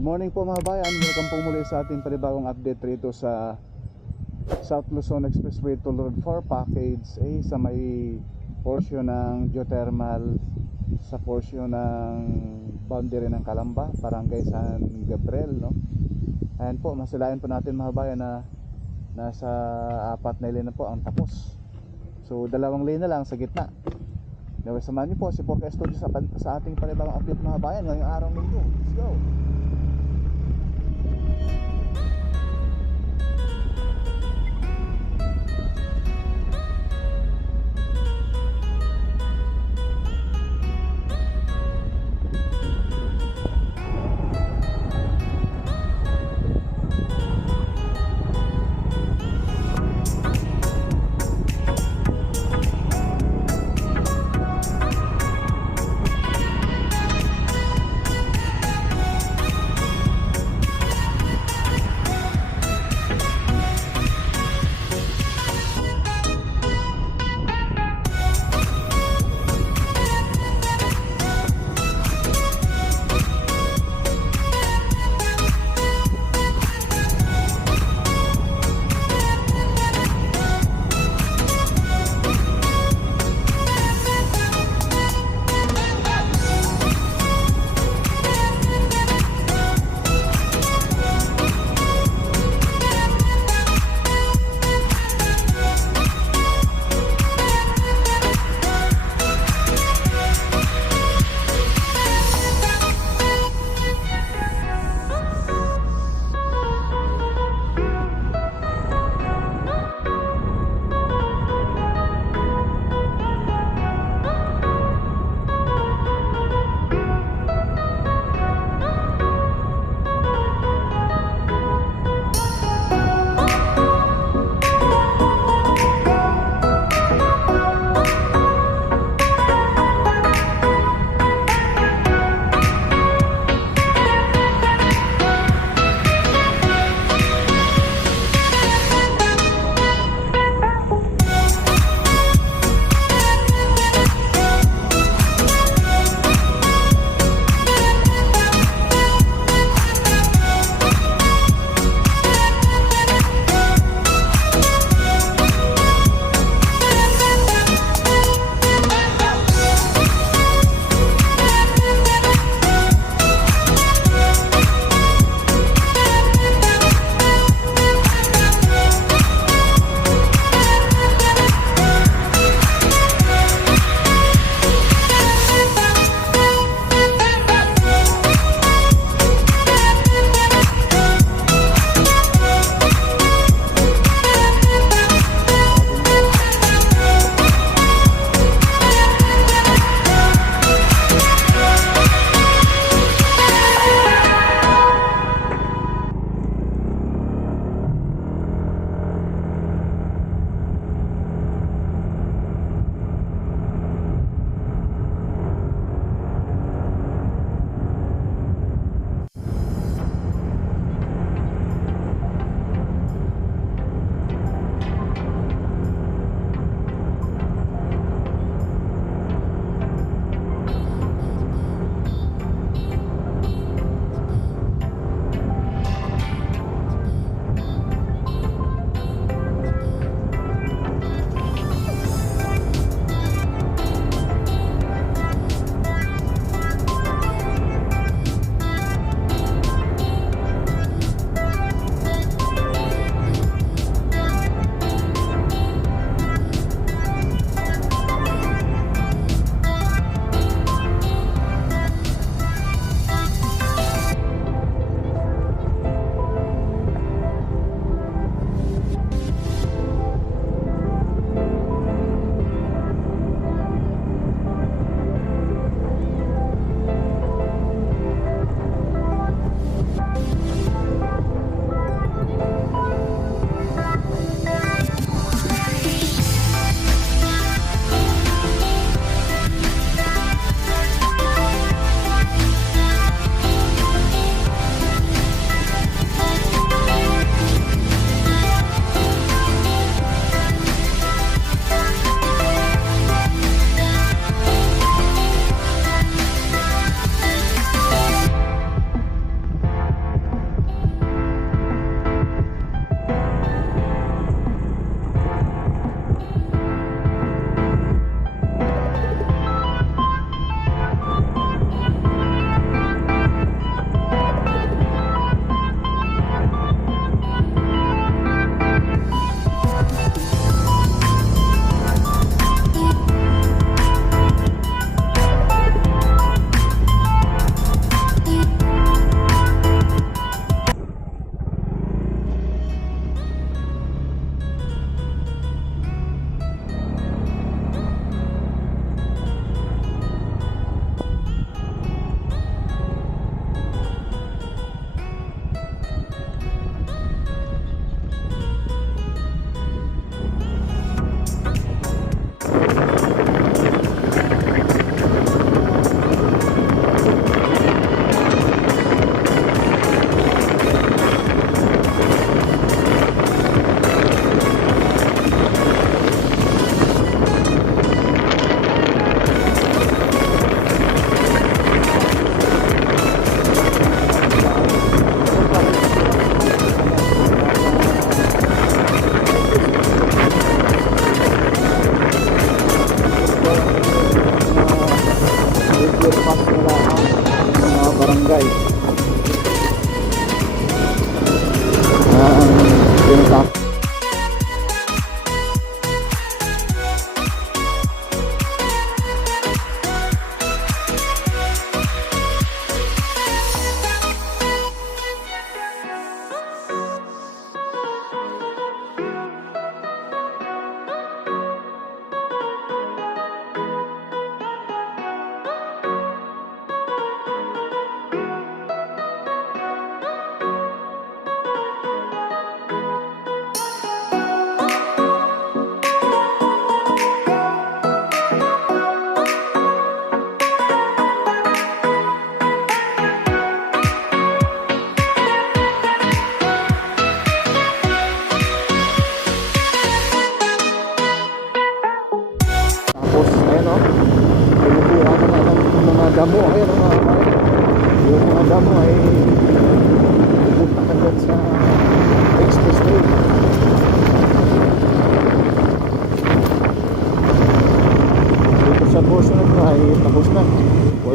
Good morning po mga bayan, welcome po muli sa ating panibagong update rito sa South Luzon Expressway Toll Road 4 Package A sa may portion ng geothermal sa portion ng boundary ng Calamba, Barangay San Gabriel, no? Ayan po, masilayan po natin mga bayan na nasa 4 na lane na po ang tapos. So 2 lane na lang sa gitna. Now, samahan niyo po si Porca Studio sa ating panibagong update mga bayan ngayong araw ng linggo. Let's go!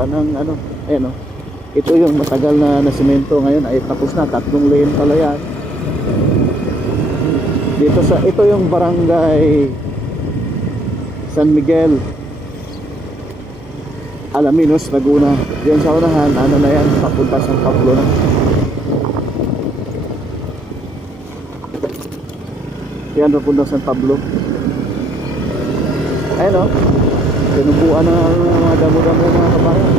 wala nang ano, no. Ito yung matagal na nasemento, ngayon ay tapos na, 3 lane pala yan. Dito sa, ito yung barangay San Miguel, Alaminos, Laguna. Diyan sa unahan, ano na yan, papunta San Pablo na. Yan, papunta San Pablo. Ayun o, tinubuan na mga damo-damo mga kabayan.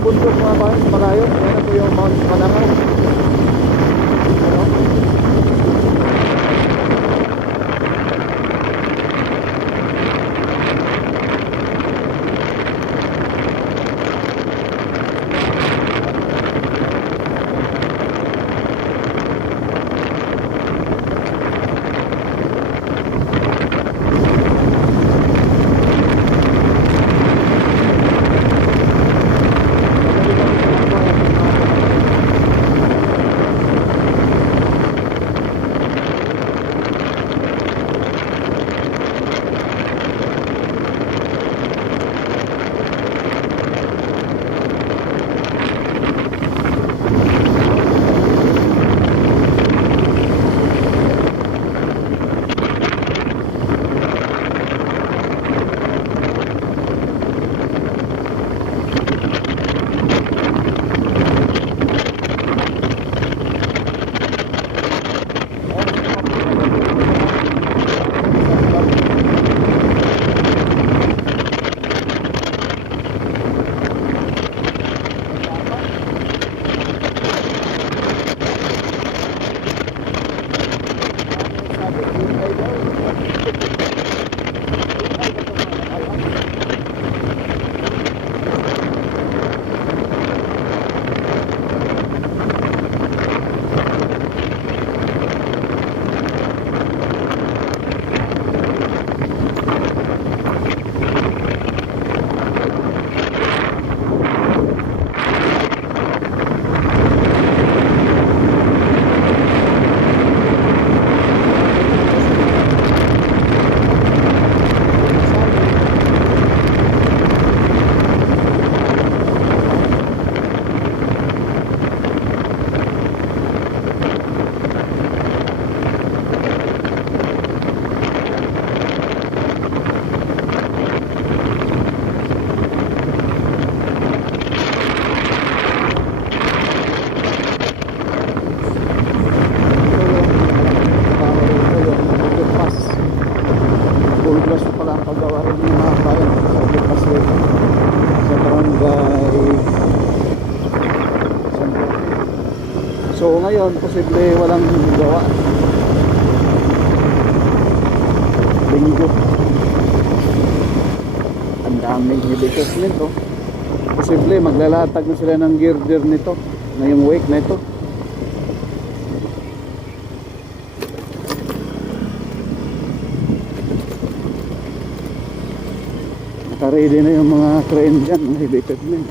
Bundok mga bayan, malayo. Yan po yung Mount Panangaw. So ngayon, posible walang gawa. Linggo. Ang daming heavy nito. Posible maglalatag na sila ng girder nito, na yung wake na ito. Naka-ready na yung mga crane dyan, mga heavy equipment.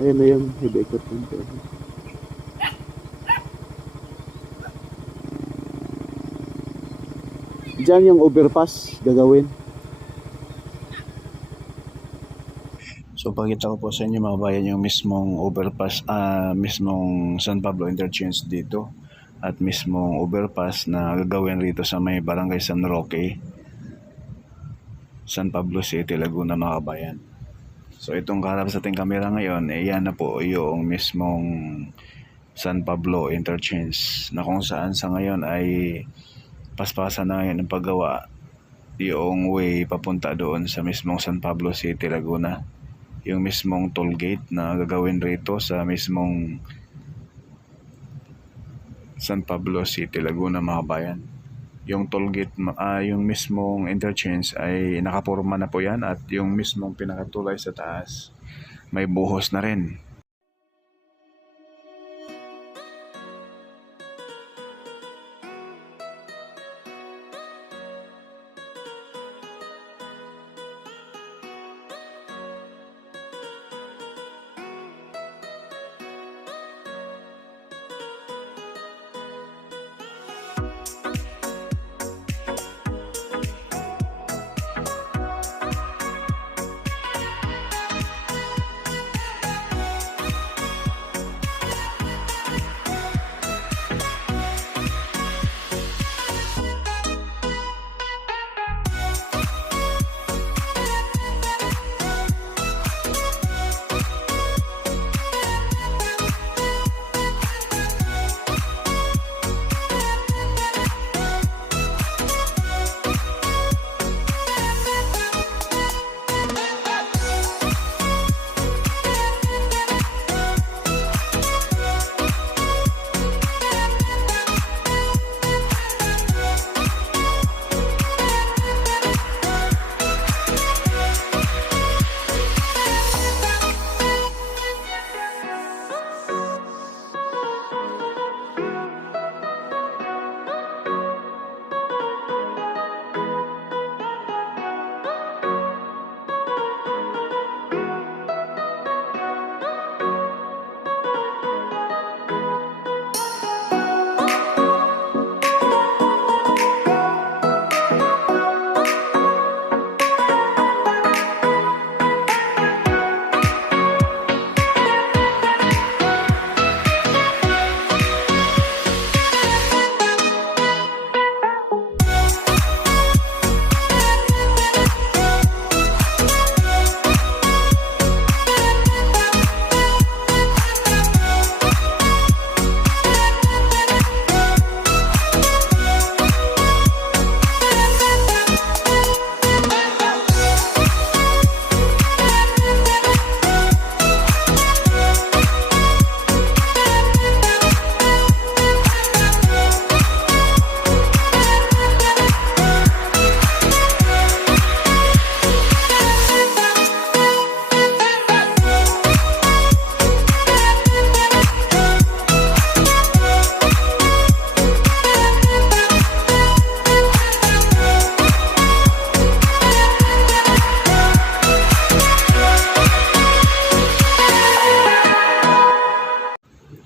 Ayan na yung heavy equipment. Diyan yung overpass gagawin. So pakita ko po sa inyo mga bayan yung mismong overpass, mismong San Pablo Interchange dito at mismong overpass na gagawin rito sa may Barangay San Roque, San Pablo City, Laguna mga kabayan. So itong kaharap sa ating kamera ngayon, yan na po yung mismong San Pablo Interchange na kung saan sa ngayon ay paspasan na ngayon ng paggawa yung way papunta doon sa mismong San Pablo City, Laguna. Yung mismong toll gate na gagawin rito sa mismong San Pablo City, Laguna mga bayan. Yung toll gate, yung mismong interchange ay nakapurma na po yan at yung mismong pinakatulay sa taas may buhos na rin.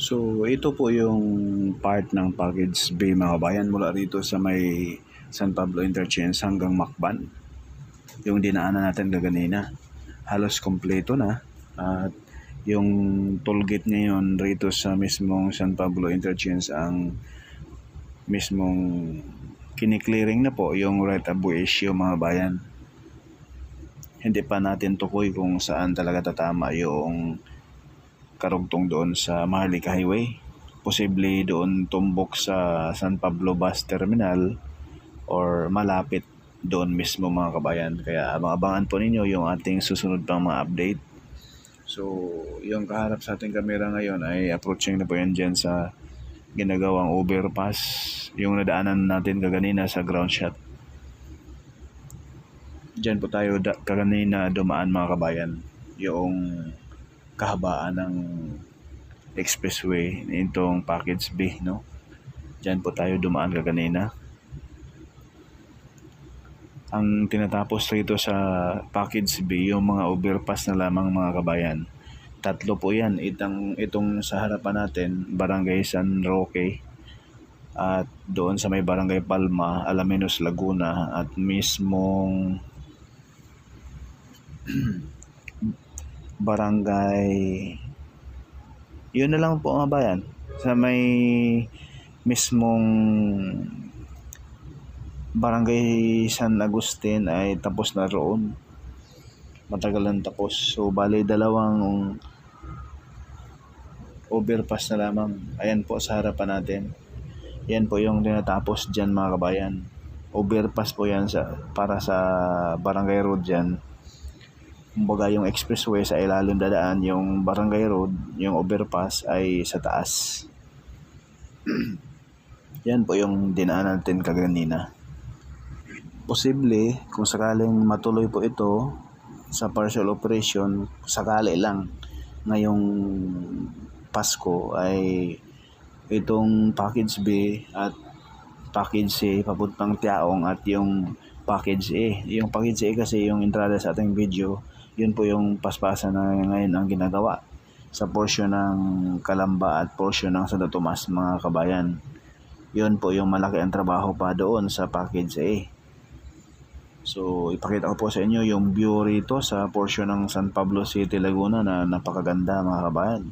So ito po yung part ng package B mga kabayan mula rito sa may San Pablo Interchange hanggang Macban. Yung dinaanan natin kaganina. Halos kompleto na. At yung toll gate ngayon rito sa mismong San Pablo Interchange ang mismong kiniklearing na po yung right of way issue mga bayan. Hindi pa natin tukoy kung saan talaga tatama yung karugtong doon sa Maharlika Highway. Posible doon tumbok sa San Pablo Bus Terminal or malapit doon mismo mga kabayan. Kaya abangan po ninyo yung ating susunod pang mga update. So, yung kaharap sa ating kamera ngayon ay approaching na po yan dyan sa ginagawang overpass. Yung nadaanan natin kaganina sa ground shot. Dyan po tayo kaganina dumaan mga kabayan. Yung kahabaan ng expressway nitong package B, no? Diyan po tayo dumaan kaganina. Ang tinatapos rito sa package B yung mga overpass na lamang mga kabayan. 3 po yan. Itong sa harapan natin, Barangay San Roque, at doon sa may Barangay Palma, Alaminos, Laguna, at mismong barangay, yun na lang po mga bayan, sa may mismong barangay San Agustin ay tapos na roon, matagal na tapos. So bali dalawang overpass na lamang. Ayan po sa harapan natin, yan po yung tinatapos dyan mga kabayan. Overpass po yan para sa barangay road dyan. Kumbaga yung expressway sa ilalim dadaan, yung barangay road, yung overpass ay sa taas. Yan po yung dinaanan natin kaganina. Posible kung sakaling matuloy po ito sa partial operation, sakali lang ngayong Pasko, ay itong package B at package C papuntang Tiaong at yung package A. Yung package A kasi yung entrada sa ating video, yun po yung paspasan na ngayon ang ginagawa sa portion ng Calamba at portion ng Santo Tomas mga kabayan. Yun po yung malaki ang trabaho pa doon sa package A. So ipakita ko po sa inyo yung view rito sa portion ng San Pablo City, Laguna na napakaganda mga kabayan.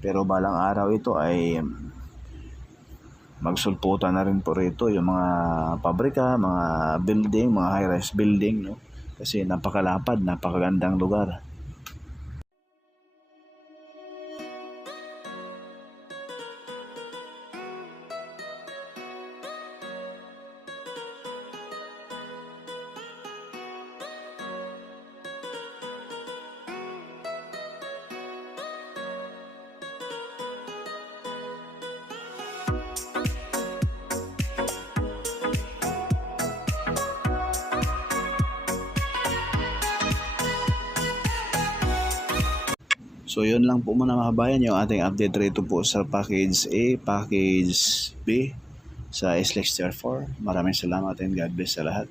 Pero balang araw ito ay magsulputan na rin po rito yung mga pabrika, mga building, mga high-rise building, no? Kasi napakalapad, napakagandang lugar. So yun lang po muna mga kabayan, yung ating update rito po sa package A, package B sa SLEX Tier 4. Maraming salamat and God bless sa lahat.